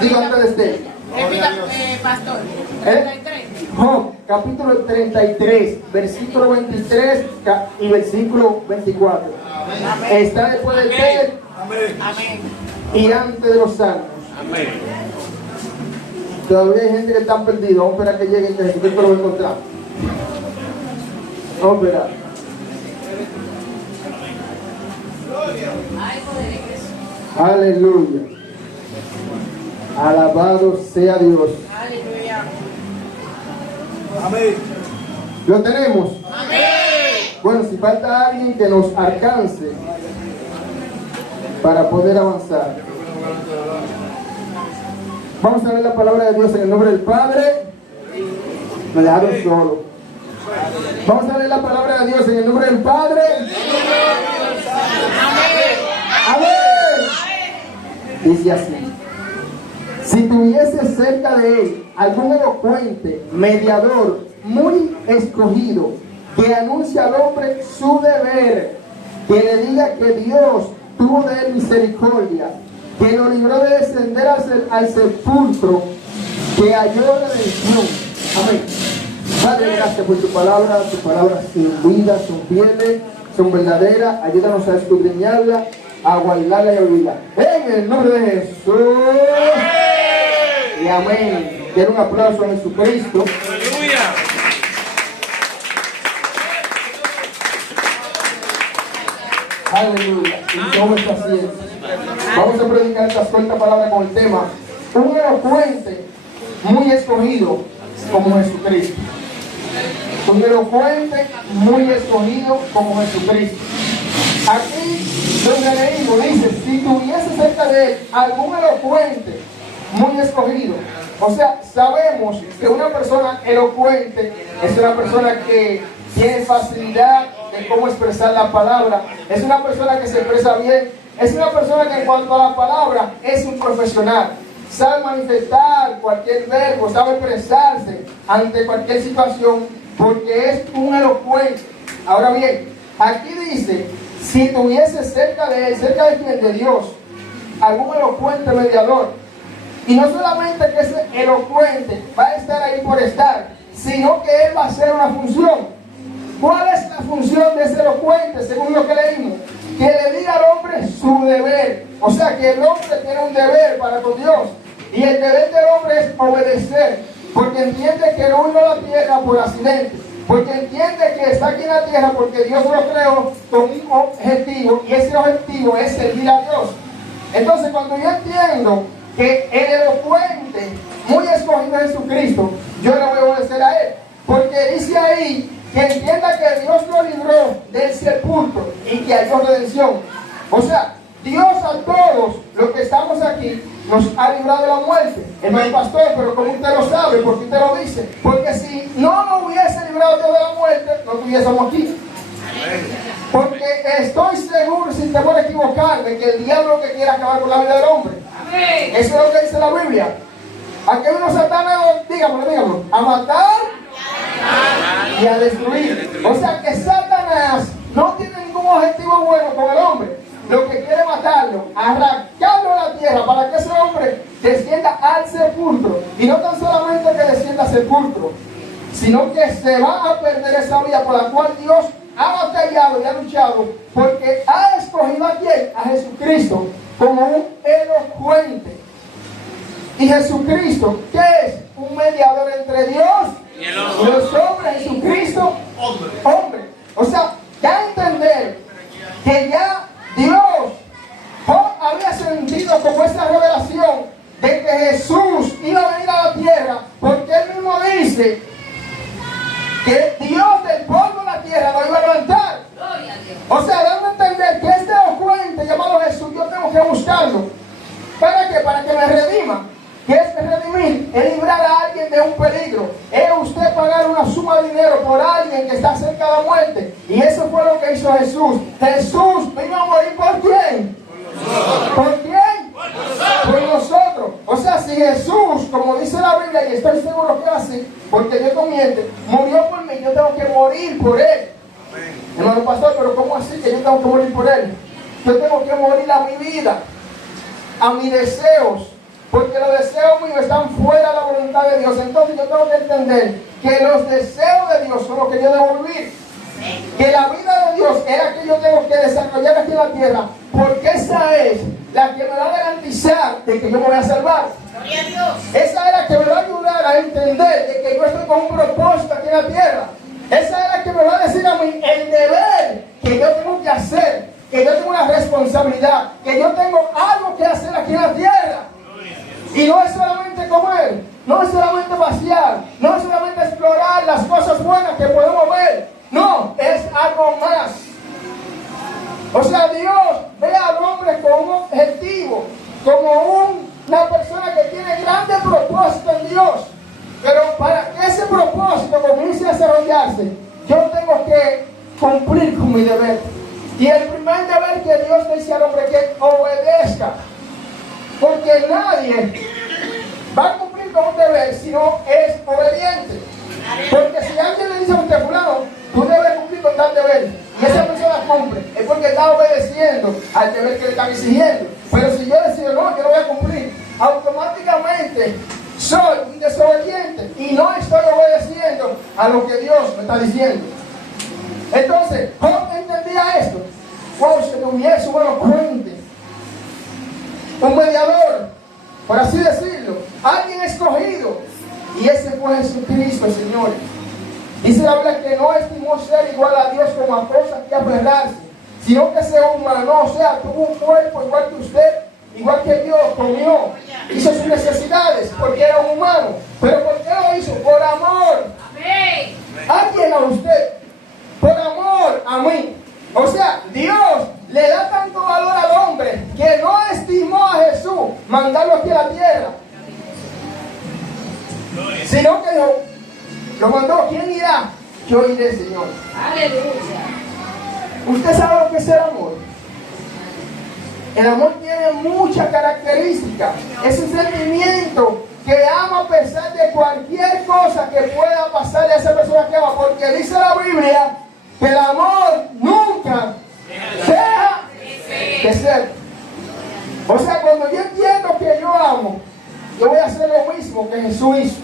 Diga antes de usted. Pastor. 33. Job, capítulo 33, versículo 23 y versículo 24. Amén. Está después del té Amén. y antes de los años. Amén. Todavía hay gente que está perdida. Vamos a esperar que lleguen, que Jesucristo lo va a encontrar. Vamos a esperar. Aleluya. Alabado sea Dios. Aleluya. Amén. ¿Lo tenemos? Amén. Bueno, si falta alguien que nos alcance para poder avanzar. Vamos a ver la palabra de Dios en el nombre del Padre. Me dejaron solo. Vamos a ver la palabra de Dios en el nombre del Padre. Amén. Dice así: si tuviese cerca de él algún elocuente mediador muy escogido que anuncia al hombre su deber, que le diga que Dios tuvo de él misericordia, que lo libró de descender al sepulcro, que halló redención. Amén. Padre, gracias por tu palabra. Tus palabras son vida, son fieles, son verdaderas. Ayúdanos a escudriñarla, a guardarla y a vivirla. En el nombre de Jesús. Y amén. Den un aplauso a Jesucristo. Aleluya. Aleluya. Y todo está haciendo. Vamos a predicar esta suelta palabra con el tema: un elocuente muy escogido como Jesucristo. Un elocuente muy escogido como Jesucristo. Aquí donde leímos dice: si tuviese cerca de él algún elocuente muy escogido. O sea, sabemos que una persona elocuente es una persona que tiene facilidad de cómo expresar la palabra, es una persona que se expresa bien, es una persona que en cuanto a la palabra es un profesional, sabe manifestar cualquier verbo, sabe expresarse ante cualquier situación, porque es un elocuente. Ahora bien, aquí dice: si tuviese cerca de él, cerca de quién, de Dios, algún elocuente mediador. Y no solamente que ese elocuente va a estar ahí por estar, sino que él va a hacer una función. ¿Cuál es la función de ese elocuente, según lo que leímos? Que le diga al hombre su deber. O sea, que el hombre tiene un deber para con Dios. Y el deber del hombre es obedecer, porque entiende que no vino a la tierra por accidente, porque entiende que está aquí en la tierra porque Dios lo creó con un objetivo, y ese objetivo es servir a Dios. Entonces, cuando yo entiendo que el elocuente muy escogido es Jesucristo, yo le voy a obedecer a él, porque dice ahí que entienda que Dios lo libró del sepulcro y que halló redención. O sea, Dios a todos los que estamos aquí nos ha librado de la muerte. Hermano pastor, pero ¿cómo usted lo sabe? ¿Por qué usted lo dice? Porque si no nos hubiese librado Dios de la muerte, no estuviésemos aquí. Porque estoy seguro, sin temor a equivocarme, que el diablo que quiere acabar con la vida del hombre. Eso es lo que dice la Biblia. Aquí uno Satanás, dígamelo, a matar y a destruir. O sea que Satanás no tiene ningún objetivo bueno con el hombre. Lo que quiere matarlo, arrancarlo a la tierra para que ese hombre descienda al sepulcro. Y no tan solamente que descienda al sepulcro, sino que se va a perder esa vida por la cual Dios ha batallado y ha luchado, porque ha escogido a quién, a Jesucristo, como un elocuente. Y Jesucristo, ¿qué es? Un mediador entre Dios y los hombres. Jesucristo, hombre. O sea, ya entender que ya Dios había sentido como esa revelación de que Jesús iba a venir a la tierra, porque él mismo dice que Dios del polvo de la tierra lo iba a levantar. O sea, dando a entender que este elocuente llamado Jesús, yo tengo que buscarlo. ¿Para qué? Para que me redima. ¿Qué es redimir? Es librar a alguien de un peligro. Es usted pagar una suma de dinero por alguien que está cerca de la muerte. Y eso fue lo que hizo Jesús. Jesús vino a morir ¿por quién? ¿Por quién? Por nosotros. O sea, si Jesús, como dice la Biblia, y estoy seguro que así, porque Dios no miente, murió por mí, yo tengo que morir por él. Hermano pastor, pero ¿cómo así que yo tengo que morir por él? Yo tengo que morir a mi vida, a mis deseos, porque los deseos míos están fuera de la voluntad de Dios. Entonces yo tengo que entender que los deseos de Dios son los que yo debo vivir. Que la vida de Dios es la que yo tengo que desarrollar aquí en la tierra, porque esa es la que me va a garantizar de que yo me voy a salvar. Esa es la que me va a ayudar a entender de que yo estoy con un propósito aquí en la tierra. Esa es la que me va a decir a mí el deber que yo tengo que hacer, que yo tengo una responsabilidad, que yo tengo algo que hacer aquí en la tierra. Y no es solamente comer, no es solamente pasear, no es solamente explorar las cosas buenas que podemos ver. No, es algo más. O sea, Dios ve al hombre con un objetivo, como una persona que tiene grandes propósitos en Dios. Pero para que ese propósito comience a desarrollarse, yo tengo que cumplir con mi deber. Y el primer deber que Dios le dice al hombre es que obedezca. Porque nadie va a cumplir con un deber si no es obediente. Porque si alguien le dice a usted, fulano, tú debes cumplir con tal deber, y esa persona cumple, es porque está obedeciendo al deber que le están exigiendo. Pero si yo decido, no, yo no voy a cumplir, automáticamente soy un desobediente y no estoy obedeciendo a lo que Dios me está diciendo. Entonces, ¿cómo entendía esto? Como si tuviese un elocuente, un mediador, por así decirlo, alguien escogido, y ese fue Jesucristo, señores. Dice la Biblia que no estimó ser igual a Dios como a cosas que aferrarse, sino que se humanó, o sea, tuvo un cuerpo igual que usted, igual que Dios, comió, hizo sus necesidades, porque era un humano. ¿Pero por qué lo hizo? Por amor. ¿A quién? A usted. Por amor a mí. O sea, Dios le da tanto valor al hombre que no estimó a Jesús mandarlo aquí a la tierra, sino que lo mandó. ¿Quién irá? Yo iré, Señor. Aleluya. ¿Usted sabe lo que es el amor? El amor tiene muchas características. Es un sentimiento que ama a pesar de cualquier cosa que pueda pasarle a esa persona que ama. Porque dice la Biblia que el amor nunca deja de ser. O sea, cuando yo entiendo que yo amo, yo voy a hacer lo mismo que Jesús hizo.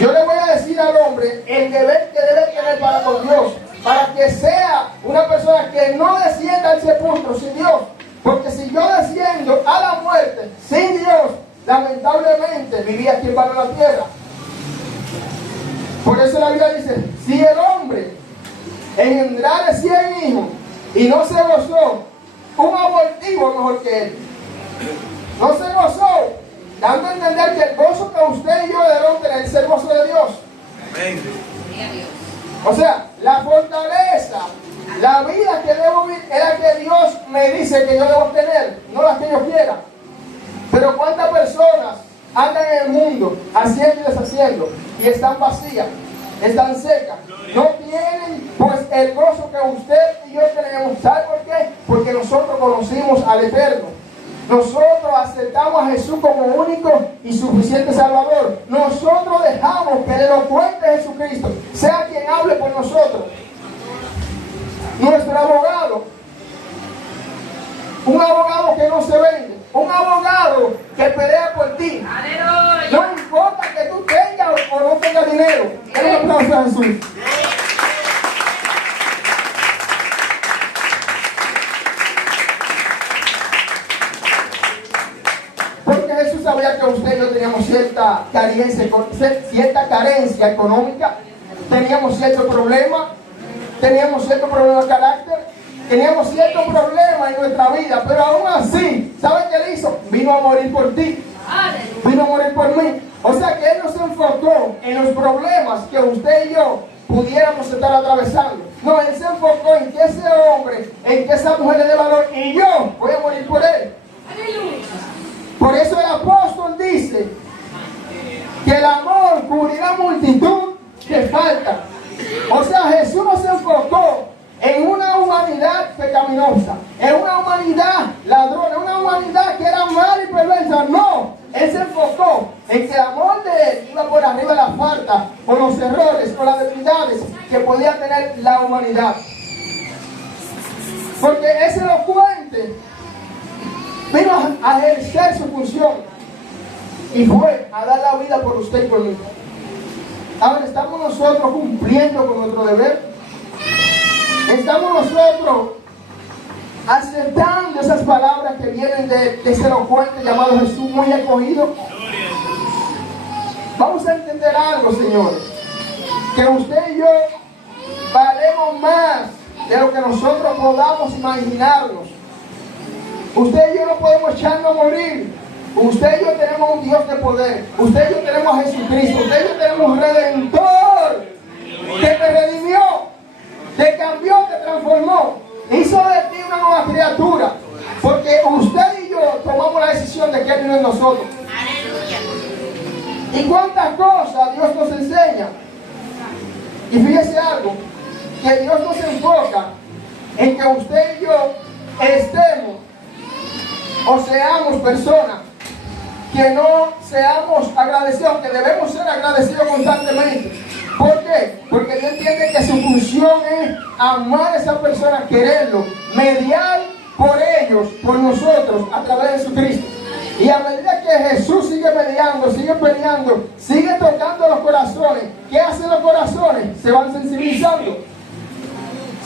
Yo le voy a decir al hombre el deber que debe tener para con Dios, para que sea una persona que no descienda al sepulcro sin Dios. Porque si yo desciendo a la muerte sin Dios, lamentablemente viví aquí en la tierra. Por eso la Biblia dice, si el hombre engendrare 100 hijos y no se gozó, un abortivo mejor que él. No se gozó, dando a entender que el gozo que usted y yo debemos tener es el gozo de Dios. Amén. O sea, la fortaleza, la vida que debo vivir es la que Dios me dice que yo debo tener, no la que yo quiera. Pero ¿cuántas personas andan en el mundo haciendo y deshaciendo y están vacías, están secas? No tienen pues el gozo que usted y yo tenemos. ¿Sabe por qué? Porque nosotros conocimos al Eterno. Nosotros aceptamos a Jesús como único y suficiente Salvador. Nosotros dejamos que el elocuente Jesucristo sea quien hable por nosotros. Nuestro abogado, un abogado que no se vende, un abogado que pelea por ti. Aleluya. No importa que tú tengas o no tengas dinero. Denle un aplauso a Jesús. Porque Jesús sabía que usted y yo teníamos cierta carencia económica, teníamos cierto problema de carácter, teníamos cierto problema en nuestra vida, pero aún así, ¿sabe qué le hizo? Vino a morir por ti, vino a morir por mí. O sea que Él no se enfocó en los problemas que usted y yo pudiéramos estar atravesando. No, Él se enfocó en que ese hombre, en que esa mujer le dé valor, y yo voy a morir por él. Por eso el apóstol dice que el amor cubrirá multitud de faltas. O sea, Jesús no se enfocó en una humanidad pecaminosa, en una humanidad ladrona, en una humanidad que era mala y perversa. No, Él se enfocó en que el amor de Él iba por arriba de las faltas, o los errores, o las debilidades que podía tener la humanidad. Porque ese elocuente vino a ejercer su función. y fue a dar la vida por usted y por mí. Ahora, ¿estamos nosotros cumpliendo con nuestro deber? ¿Estamos nosotros aceptando esas palabras que vienen de ese elocuente llamado Jesús, muy escogido? Vamos a entender algo, señores, que usted y yo valemos más de lo que nosotros podamos imaginarnos. Usted y yo no podemos echarnos a morir. Usted y yo tenemos un Dios de poder. Usted y yo tenemos a Jesucristo. Usted y yo tenemos un Redentor que te redimió, te cambió, te transformó, hizo de ti una nueva criatura. Porque usted y yo tomamos la decisión de que Él vino en nosotros. ¿Y cuántas cosas Dios nos enseña? Y fíjese algo, que Dios nos enfoca en que usted y yo estemos o seamos personas que no seamos agradecidos, que debemos ser agradecidos constantemente. ¿Por qué? Porque Dios entiende que su función es amar a esa persona, quererlo, mediar por ellos, por nosotros, a través de Jesucristo. Y a medida que Jesús sigue mediando, sigue peleando, sigue tocando los corazones, ¿qué hacen los corazones? Se van sensibilizando,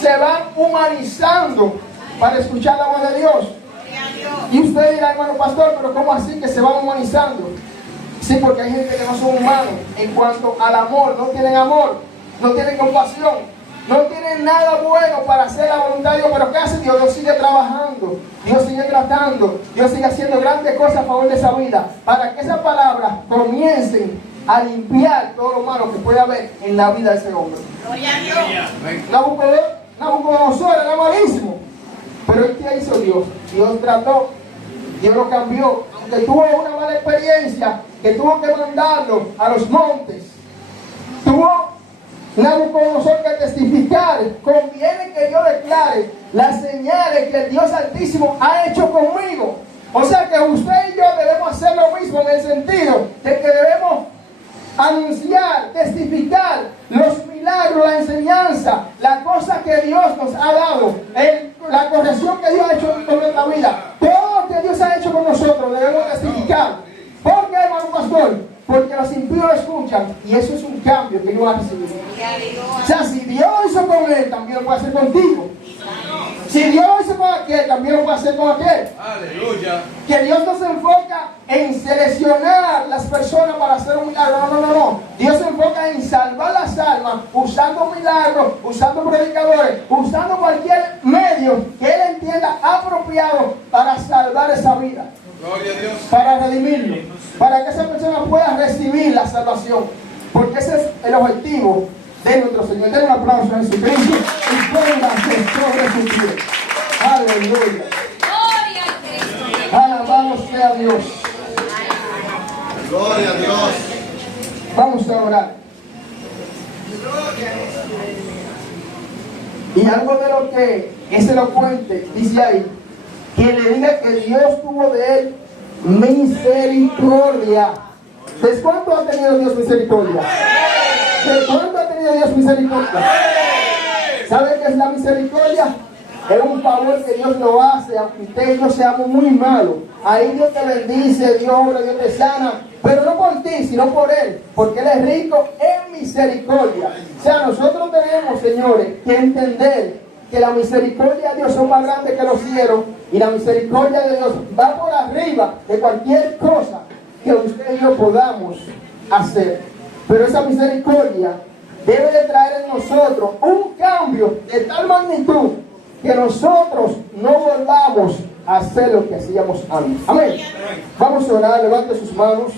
se van humanizando para escuchar la voz de Dios. Y usted dirá, hermano pastor, pero ¿cómo así que se van humanizando? Sí, porque hay gente que no son humanos en cuanto al amor, no tienen amor, no tienen compasión, no tienen nada bueno para hacer la voluntad de Dios. Pero ¿qué hace Dios? Dios sigue trabajando, Dios sigue tratando, Dios sigue haciendo grandes cosas a favor de esa vida, para que esas palabras comiencen a limpiar todo lo malo que puede haber en la vida de ese hombre. Nabucodonosor era malísimo, pero ¿qué hizo Dios? Dios trató, Dios lo cambió, aunque tuvo una mala experiencia, que tuvo que mandarlo a los montes. Tuvo Nabucodonosor que testificar. Conviene que yo declare las señales que el Dios Altísimo ha hecho conmigo. O sea que usted y yo debemos hacer lo mismo, en el sentido de que debemos anunciar, testificar los milagros, la enseñanza, la cosa que Dios nos ha dado, la corrección que Dios ha hecho en nuestra vida. Todo lo que Dios ha hecho con nosotros debemos testificar. ¿Por qué, hermano pastor? Porque los impíos lo escuchan, y eso es un cambio que yo voy a recibir. O sea, si Dios lo hizo con él, también lo puede hacer contigo. Si Dios lo hizo con aquel, también lo puede hacer con aquel. Aleluya. Que Dios no se enfoca en seleccionar las personas para hacer un milagro. No. Dios se enfoca en salvar las almas, usando milagros, usando predicadores, usando cualquier medio que Él entienda apropiado para salvar esa vida. Gloria a Dios. Para redimirlo, para que esa persona pueda recibir la salvación. Porque ese es el objetivo de nuestro Señor. Den un aplauso a Jesucristo y póngase sobre su pie. Aleluya. Alabado sea Dios. Gloria a Dios. Vamos a orar. Y algo de lo que es elocuente dice ahí, que le diga que Dios tuvo de él misericordia. ¿De cuánto ha tenido Dios misericordia? ¿De cuánto ha tenido Dios misericordia? ¿Sabe qué es la misericordia? Es un favor que Dios lo hace, aunque usted y yo seamos muy malos. Ahí Dios te bendice, Dios obra, Dios te sana, pero no por ti, sino por Él, porque Él es rico en misericordia. O sea, nosotros tenemos, señores, que entender que la misericordia de Dios son más grandes que los cielos, y la misericordia de Dios va por arriba de cualquier cosa que usted y yo podamos hacer. Pero esa misericordia debe de traer en nosotros un cambio de tal magnitud que nosotros no volvamos a hacer lo que hacíamos antes. Amén. Vamos a orar, levante sus manos.